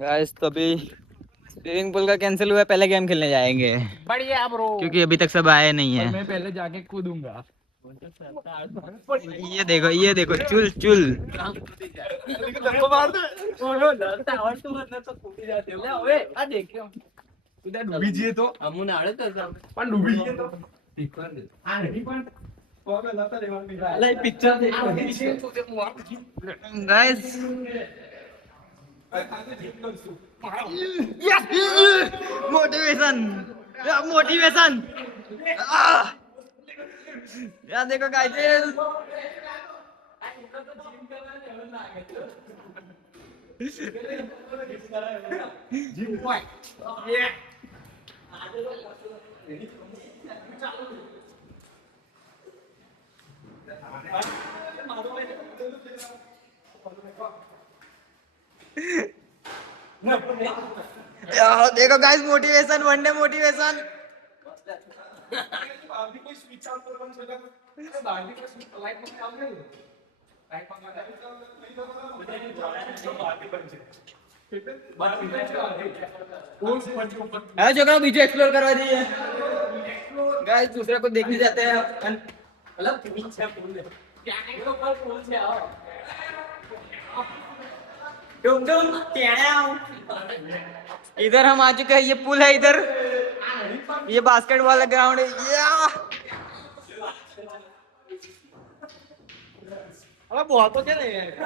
Guys तो अभी swimming pool का कैंसिल हुआ है, पहले गेम खेलने जाएंगे बढ़िया ब्रो। क्योंकि अभी तक सब आए नहीं है। मैं पहले जाके कूदूंगा। ये देखो चुल चुल। मार दे। उधर डूबी जिए तो अमुन आड़े पण डूबी जिए तो पिक्चर गाइस मोटिवेशन मोटिवेशन। यार देखो गाइस यार देखो गाइस मोटिवेशन, वनडे मोटिवेशन। हाँ जो बीच एक्सप्लोर करवा दिए गाइस, दूसरे को देखने जाते हैं मतलब डुम डुम इधर हम आ चुके हैं, ये पुल है इधर, ये बास्केटबॉल ग्राउंड है। बहुत हो क्या नहीं है।